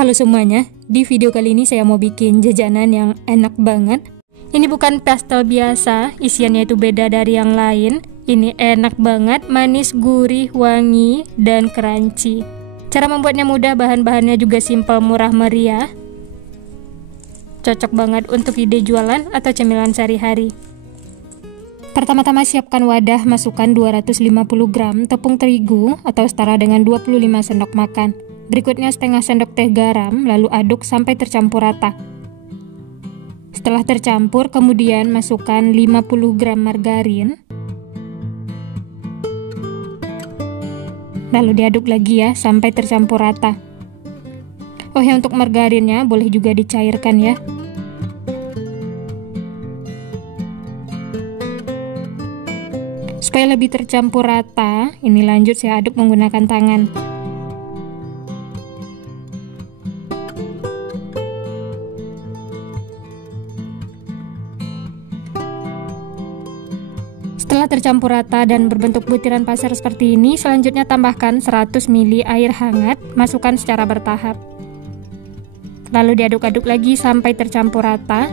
Halo semuanya, di video kali ini saya mau bikin jajanan yang enak banget. Ini bukan pastel biasa, isiannya itu beda dari yang lain. Ini enak banget, manis, gurih, wangi, dan crunchy. Cara membuatnya mudah, bahan-bahannya juga simpel, murah meriah. Cocok banget untuk ide jualan atau cemilan sehari-hari. Pertama-tama siapkan wadah, masukkan 250 gram tepung terigu atau setara dengan 25 sendok makan. Berikutnya setengah sendok teh garam, lalu aduk sampai tercampur rata. Setelah tercampur, kemudian masukkan 50 gram margarin. Lalu diaduk lagi ya, sampai tercampur rata. Oh ya, untuk margarinnya boleh juga dicairkan ya. Supaya lebih tercampur rata, ini lanjut saya aduk menggunakan tangan. Setelah tercampur rata dan berbentuk butiran pasir seperti ini, selanjutnya tambahkan 100 ml air hangat, masukkan secara bertahap. Lalu diaduk-aduk lagi sampai tercampur rata.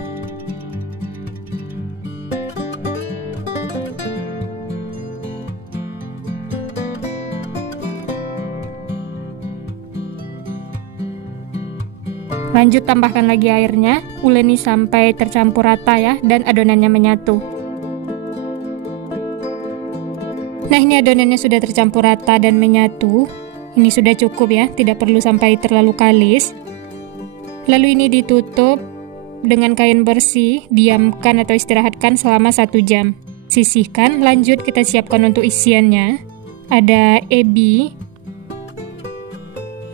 Lanjut tambahkan lagi airnya, uleni sampai tercampur rata ya, dan adonannya menyatu. Nah, ini adonannya sudah tercampur rata dan menyatu. Ini sudah cukup ya, tidak perlu sampai terlalu kalis. Lalu ini ditutup dengan kain bersih, diamkan atau istirahatkan selama 1 jam. Sisihkan, lanjut kita siapkan untuk isiannya. Ada ebi.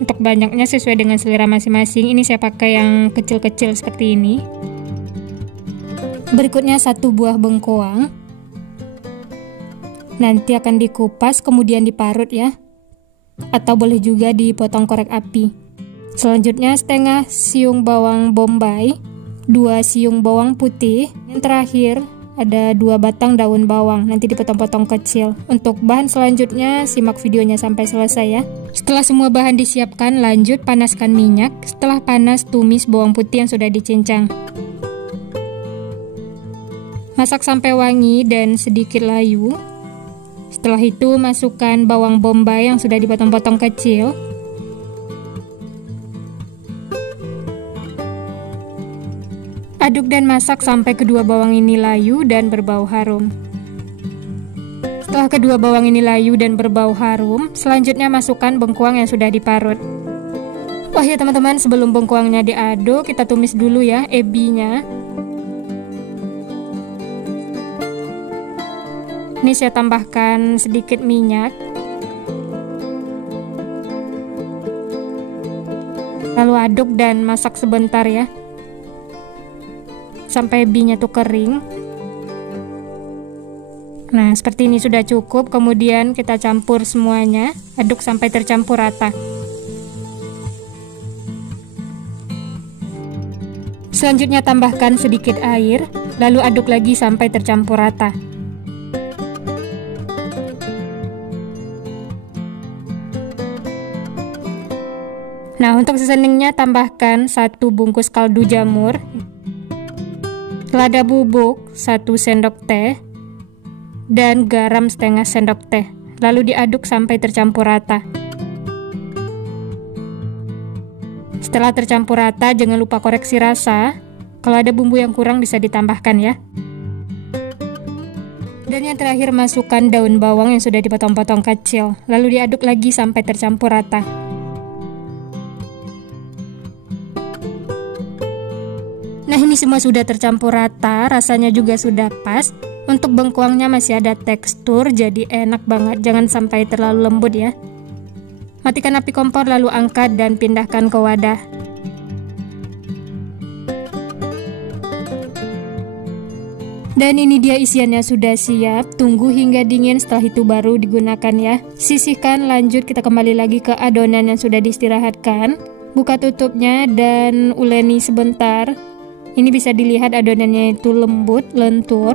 Untuk banyaknya sesuai dengan selera masing-masing. Ini saya pakai yang kecil-kecil seperti ini. Berikutnya 1 buah bengkoang. Nanti akan dikupas kemudian diparut ya, atau boleh juga dipotong korek api. Selanjutnya setengah siung bawang bombay, 2 siung bawang putih. Yang terakhir ada 2 batang daun bawang, nanti dipotong-potong kecil. Untuk bahan selanjutnya simak videonya sampai selesai ya. Setelah semua bahan disiapkan, lanjut panaskan minyak. Setelah panas, tumis bawang putih yang sudah dicincang. Masak sampai wangi dan sedikit layu. Setelah itu masukkan bawang bombay yang sudah dipotong-potong kecil. Aduk dan masak sampai kedua bawang ini layu dan berbau harum. Setelah kedua bawang ini layu dan berbau harum, selanjutnya masukkan bengkuang yang sudah diparut. Oh ya teman-teman, sebelum bengkuangnya diaduk, kita tumis dulu ya ebinya. Ini saya tambahkan sedikit minyak. Lalu aduk dan masak sebentar ya, sampai ebinya tuh kering. Nah, seperti ini sudah cukup. Kemudian kita campur semuanya, aduk sampai tercampur rata. Selanjutnya tambahkan sedikit air, lalu aduk lagi sampai tercampur rata. Nah, untuk seasoningnya tambahkan 1 bungkus kaldu jamur, lada bubuk 1 sendok teh, dan garam setengah sendok teh. Lalu diaduk sampai tercampur rata. Setelah tercampur rata, jangan lupa koreksi rasa. Kalau ada bumbu yang kurang bisa ditambahkan ya. Dan yang terakhir masukkan daun bawang yang sudah dipotong-potong kecil. Lalu diaduk lagi sampai tercampur rata. Nah, ini semua sudah tercampur rata, rasanya juga sudah pas. Untuk bengkuangnya masih ada tekstur, jadi enak banget, jangan sampai terlalu lembut ya. Matikan api kompor lalu angkat dan pindahkan ke wadah. Dan ini dia isiannya sudah siap, tunggu hingga dingin, setelah itu baru digunakan ya. Sisihkan, lanjut kita kembali lagi ke adonan yang sudah diistirahatkan. Buka tutupnya dan uleni sebentar. Ini bisa dilihat adonannya itu lembut, lentur.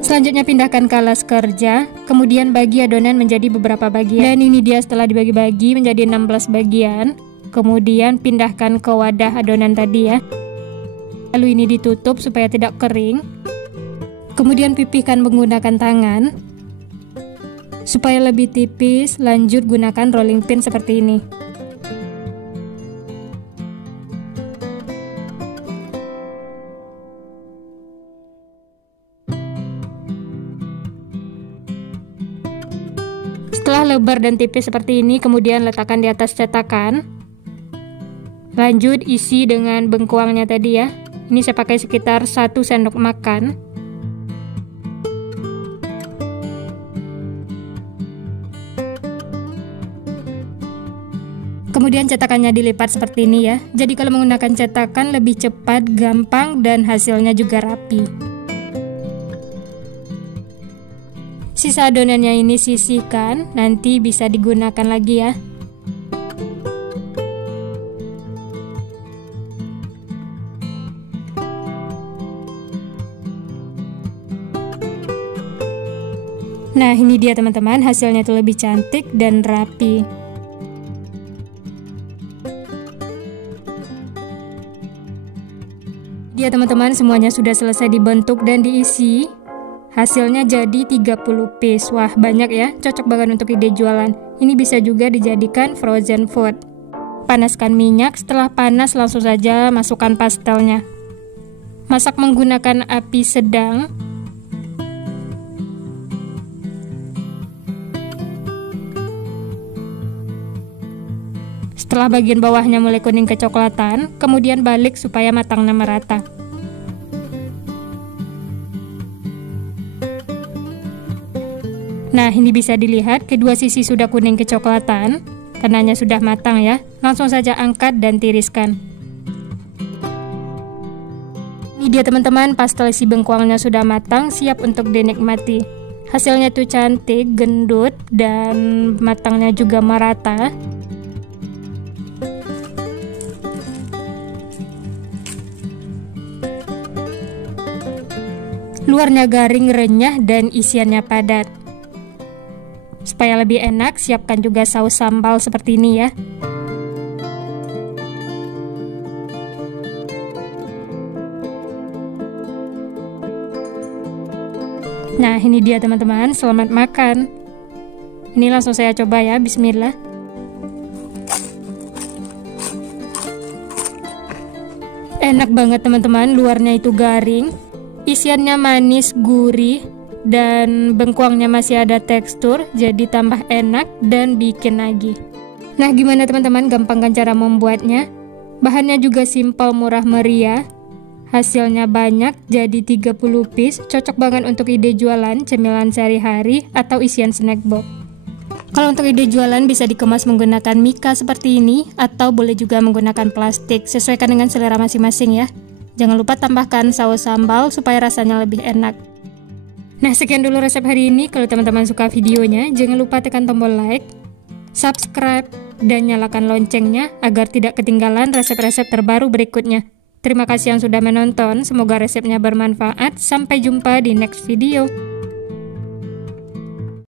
Selanjutnya pindahkan ke alas kerja, kemudian bagi adonan menjadi beberapa bagian. Dan ini dia setelah dibagi-bagi menjadi 16 bagian. kemudian pindahkan ke wadah adonan tadi ya. Lalu ini ditutup supaya tidak kering. Kemudian pipihkan menggunakan tangan. Supaya lebih tipis, lanjut gunakan rolling pin seperti ini. Setelah lebar dan tipis seperti ini, kemudian letakkan di atas cetakan. Lanjut isi dengan bengkuangnya tadi ya. Ini saya pakai sekitar 1 sendok makan. Kemudian cetakannya dilipat seperti ini ya. Jadi kalau menggunakan cetakan lebih cepat, gampang, dan hasilnya juga rapi. Sisa adonannya ini sisihkan, nanti bisa digunakan lagi ya. Nah, ini dia teman-teman, hasilnya itu lebih cantik dan rapi. Dia teman-teman, semuanya sudah selesai dibentuk dan diisi. Hasilnya jadi 30 piece. Wah, banyak ya, cocok banget untuk ide jualan. Ini bisa juga dijadikan frozen food. Panaskan minyak, setelah panas langsung saja masukkan pastelnya. Masak menggunakan api sedang. Setelah bagian bawahnya mulai kuning kecoklatan, kemudian balik supaya matangnya merata. Nah, ini bisa dilihat kedua sisi sudah kuning kecoklatan, tengahnya sudah matang ya. Langsung saja angkat dan tiriskan. Ini dia teman-teman, pastel isi bengkuangnya sudah matang, siap untuk dinikmati. Hasilnya tuh cantik, gendut, dan matangnya juga merata. Luarnya garing, renyah, dan isiannya padat. Supaya lebih enak, siapkan juga saus sambal seperti ini ya. Nah, ini dia teman-teman, selamat makan. Ini langsung saya coba ya, bismillah. Enak banget teman-teman, luarnya itu garing, isiannya manis, gurih, dan bengkuangnya masih ada tekstur, jadi tambah enak dan bikin lagi. Nah, gimana teman-teman, gampang kan cara membuatnya? Bahannya juga simpel, murah meriah. Hasilnya banyak, jadi 30 piece, cocok banget untuk ide jualan, cemilan sehari-hari, atau isian snack box. Kalau untuk ide jualan bisa dikemas menggunakan mika seperti ini, atau boleh juga menggunakan plastik, sesuaikan dengan selera masing-masing ya. Jangan lupa tambahkan saus sambal supaya rasanya lebih enak. Nah, sekian dulu resep hari ini. Kalau teman-teman suka videonya, jangan lupa tekan tombol like, subscribe, dan nyalakan loncengnya agar tidak ketinggalan resep-resep terbaru berikutnya. Terima kasih yang sudah menonton, semoga resepnya bermanfaat. Sampai jumpa di next video.